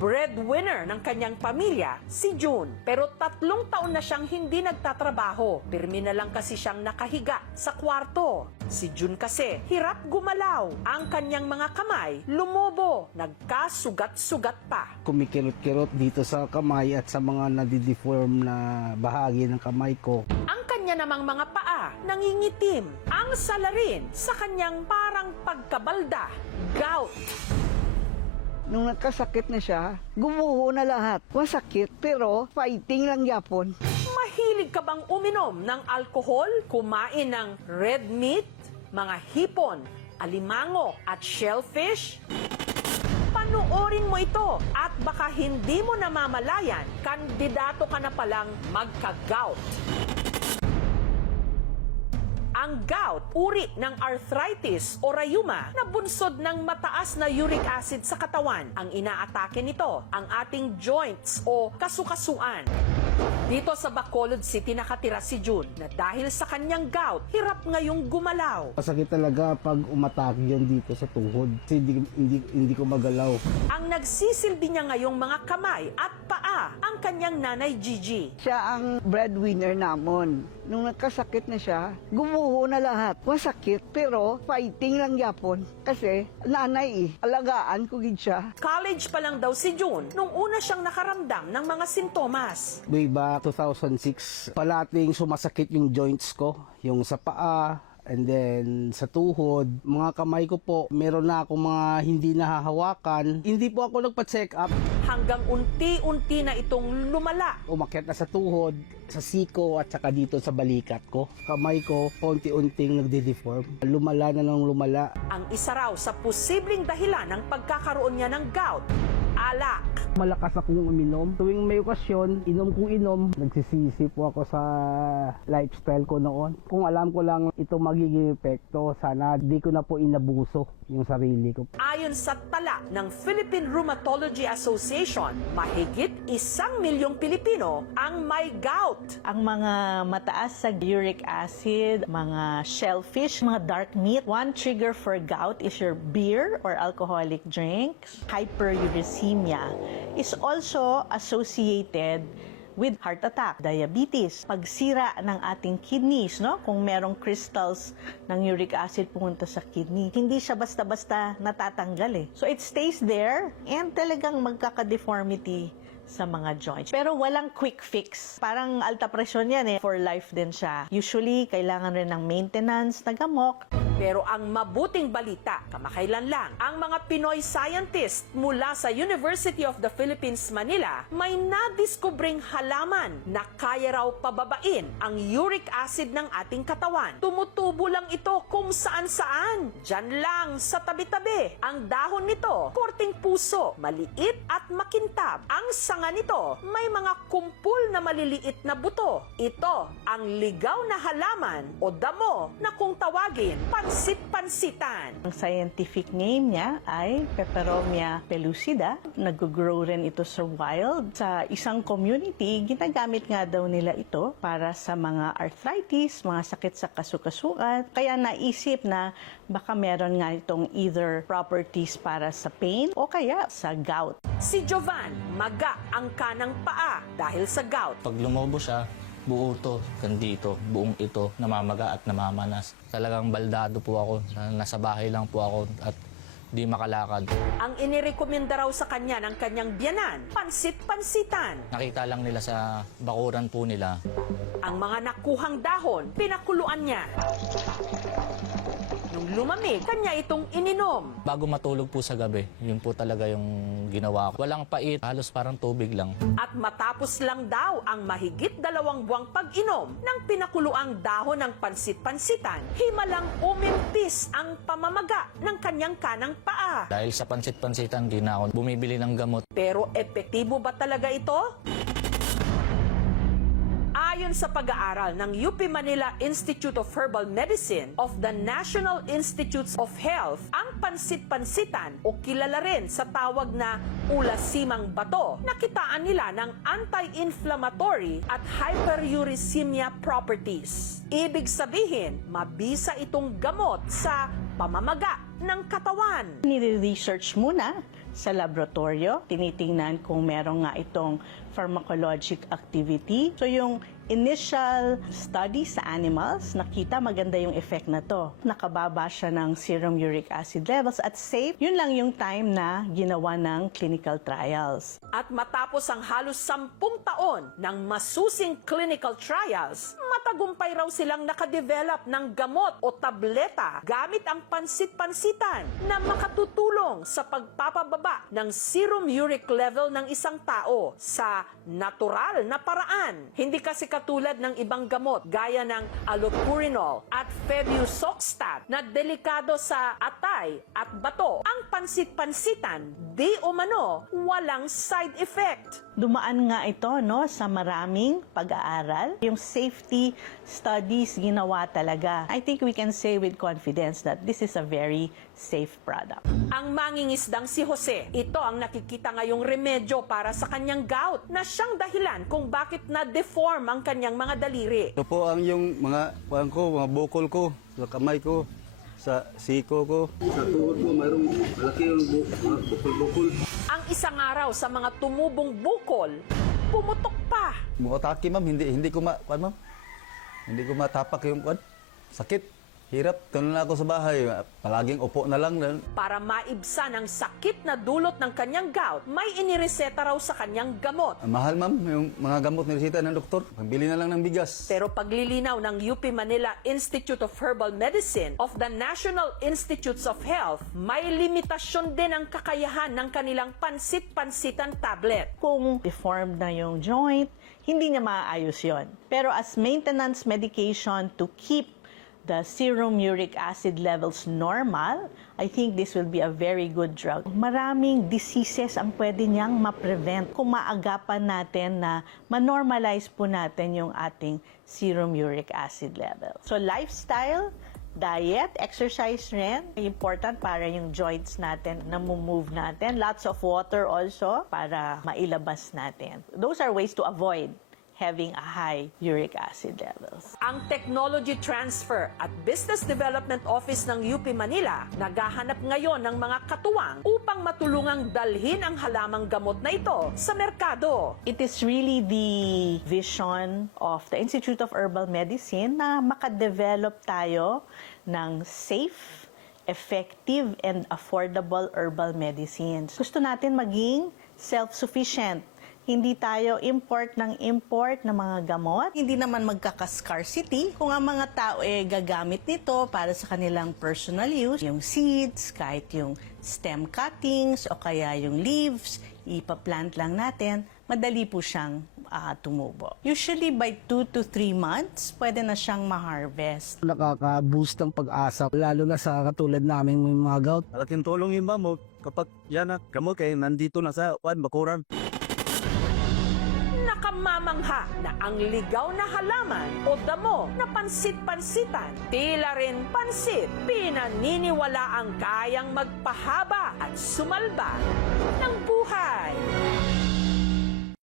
Breadwinner ng kanyang pamilya, si June. Pero 3 taon na siyang hindi nagtatrabaho. Pirmi na lang kasi siyang nakahiga sa kwarto. Si June kasi, hirap gumalaw. Ang kanyang mga kamay, lumobo, nagkasugat-sugat pa. Kumikirot-kirot dito sa kamay at sa mga nadideform na bahagi ng kamay ko. Ang kanya namang mga paa, nangingitim. Ang salarin sa kanyang parang pagkabalda, gout. Nung nagkasakit na siya, gumuho na lahat. Masakit, pero fighting lang yapon. Mahilig ka bang uminom ng alkohol, kumain ng red meat, mga hipon, alimango at shellfish? Panoorin mo ito at baka hindi mo namamalayan, kandidato ka na palang magka-gout. Ang gout, uri ng arthritis o rayuma na bunsod ng mataas na uric acid sa katawan. Ang inaatake nito, ang ating joints o kasukasuan. Dito sa Bacolod City nakatira si June na dahil sa kanyang gout, hirap ngayong gumalaw. Masakit talaga pag umatake yan dito sa tuhod. Kasi hindi ko magalaw. Ang nagsisilbi niya ngayong mga kamay at paa, ang kanyang nanay Gigi. Siya ang breadwinner namon. Nung nagkasakit na siya, gumuho na lahat. Masakit, pero fighting lang yapon. Kasi nanay alagaan ko gid siya. College pa lang daw si June nung una siyang nakaramdam ng mga sintomas. Way back 2006, palating sumasakit yung joints ko. Yung sa paa, and then sa tuhod, mga kamay ko po, meron na akong mga hindi nahahawakan. Hindi po ako nagpa-check up. Hanggang unti-unti na itong lumala. Umakyat na sa tuhod, sa siko at saka dito sa balikat ko. Kamay ko, unti-unting nagde-deform. Lumala na ng lumala. Ang isa raw sa posibleng dahilan ng pagkakaroon niya ng gout, alak. Malakas akong uminom. Tuwing may okasyon, inom kong inom. Nagsisisi po ako sa lifestyle ko noon. Kung alam ko lang ito magiging epekto, sana di ko na po inabuso yung sarili ko. Ayon sa tala ng Philippine Rheumatology Association, mahigit 1 milyong Pilipino ang may gout. Ang mga mataas sa uric acid, mga shellfish, mga dark meat. One trigger for gout is your beer or alcoholic drinks. Hyperuricemia is also associated with heart attack, diabetes, pagsira ng ating kidneys, no? Kung merong crystals ng uric acid pumunta sa kidney, hindi siya basta-basta natatanggal eh. So it stays there and talagang magkaka-deformity sa mga joints. Pero walang quick fix. Parang alta presyon yan eh. For life din siya. Usually, kailangan rin ng maintenance na gamot. Pero ang mabuting balita, kamakailan lang, ang mga Pinoy scientist mula sa University of the Philippines, Manila, may nadiskubring halaman na kaya raw pababain ang uric acid ng ating katawan. Tumutubo lang ito kung saan-saan. Diyan lang sa tabi-tabi. Ang dahon nito, korting puso, maliit at makintab. Ang sanga nito, may mga kumpul na maliliit na buto. Ito ang ligaw na halaman o damo na kung tawagin, pansit-pansitan. Ang scientific name niya ay Peperomia pellucida. Nag-grow rin ito sa wild. Sa isang community, ginagamit nga daw nila ito para sa mga arthritis, mga sakit sa kasukasuan. Kaya naisip na baka meron nga itong either properties para sa pain o kaya sa gout. Si Jovan, maga ang kanang paa dahil sa gout. Pag lumobo siya, buo to, dito, buong ito, namamaga at namamanas. Talagang baldado po ako, nasa bahay lang po ako at di makalakad. Ang inirekomenda raw sa kanya ng kanyang biyanan, pansit-pansitan. Nakita lang nila sa bakuran po nila. Ang mga nakuhang dahon, pinakuluan niya. Nung lumamig, kanya itong ininom. Bago matulog po sa gabi, yun po talaga yung ginawa ko. Walang pait, halos parang tubig lang. At matapos lang daw ang mahigit 2 buwang pag-inom ng pinakuluang dahon ng pansit-pansitan, himalang umimpis ang pamamaga ng kanyang kanang paa. Dahil sa pansit-pansitan, di na ako bumibili ng gamot. Pero epektibo ba talaga ito? Ayon sa pag-aaral ng UP Manila Institute of Herbal Medicine of the National Institutes of Health, ang pansit-pansitan o kilala rin sa tawag na ulasimang bato, nakitaan nila ng anti-inflammatory at hyperuricemia properties. Ibig sabihin, mabisa itong gamot sa pamamaga ng katawan. Nire-research muna sa laboratorio. Tinitingnan kung meron nga itong pharmacologic activity. So yung initial study sa animals, nakita maganda yung effect na to. Nakababa siya ng serum uric acid levels at safe. Yun lang yung time na ginawa ng clinical trials. At matapos ang halos 10 taon ng masusing clinical trials, matagumpay raw silang nakadevelop ng gamot o tableta gamit ang pansit-pansitan na makatutulong sa pagpapababa ng serum uric level ng isang tao sa natural na paraan. Hindi kasi katulad ng ibang gamot gaya ng allopurinol at febusoxstat na delikado sa atay at bato. Ang pansit-pansitan, di umano, walang side effect. Dumaan nga ito sa maraming pag-aaral. Yung safety studies ginawa talaga. I think we can say with confidence that this is a very safe product. Ang mangingisdang si Jose, ito ang nakikita ngayong remedyo para sa kanyang gout na siyang dahilan kung bakit na-deform ang kanyang mga daliri. Ito po ang yung mga mga bukol ko, sa kamay ko, sa siko ko. Sa tuhod ko, mayroong malaki yung mga bukol-bukol. Ang isang araw sa mga tumubong bukol, pumutok pa. Muotake ma'am, hindi ko ma'am. Hindi ko matapak yung sakit. Hirap, tunan na ako sa bahay. Palaging upo na lang. Para maibsan ang sakit na dulot ng kanyang gout, may inireseta raw sa kanyang gamot. Mahal ma'am, yung mga gamot na resita ng doktor. Pambili na lang ng bigas. Pero paglilinaw ng UP Manila Institute of Herbal Medicine of the National Institutes of Health, may limitasyon din ang kakayahan ng kanilang pansit-pansitan tablet. Kung deformed na yung joint, hindi niya maaayos yon. Pero as maintenance medication to keep the serum uric acid levels normal, I think this will be a very good drug. Maraming diseases ang pwede niyang ma-prevent kung maagapan natin na ma-normalize po natin yung ating serum uric acid level. So lifestyle, diet, exercise rin, important para yung joints natin na move natin. Lots of water also para mailabas natin. Those are ways to avoid having a high uric acid levels. Ang Technology Transfer at Business Development Office ng UP Manila naghahanap ngayon ng mga katuwang upang matulungang dalhin ang halamang gamot na ito sa merkado. It is really the vision of the Institute of Herbal Medicine na makadevelop tayo ng safe, effective, and affordable herbal medicines. Gusto natin maging self-sufficient. Hindi tayo import ng mga gamot. Hindi naman magkaka-scarcity kung ang mga tao gagamit nito para sa kanilang personal use. Yung seeds, kahit yung stem cuttings o kaya yung leaves, ipaplant lang natin, madali po siyang tumubo. Usually by 2 to 3 months, pwede na siyang ma-harvest. Nakaka-boost ng pag-asa, lalo na sa katulad namin may mga gout. Malaking tulong yun ma'am, kapag yan na gamot kayo nandito na sa bakuran. Nakamamangha na ang ligaw na halaman o damo na pansit-pansitan, tila rin pansit, pinaniniwala ang kayang magpahaba at sumalba ng buhay.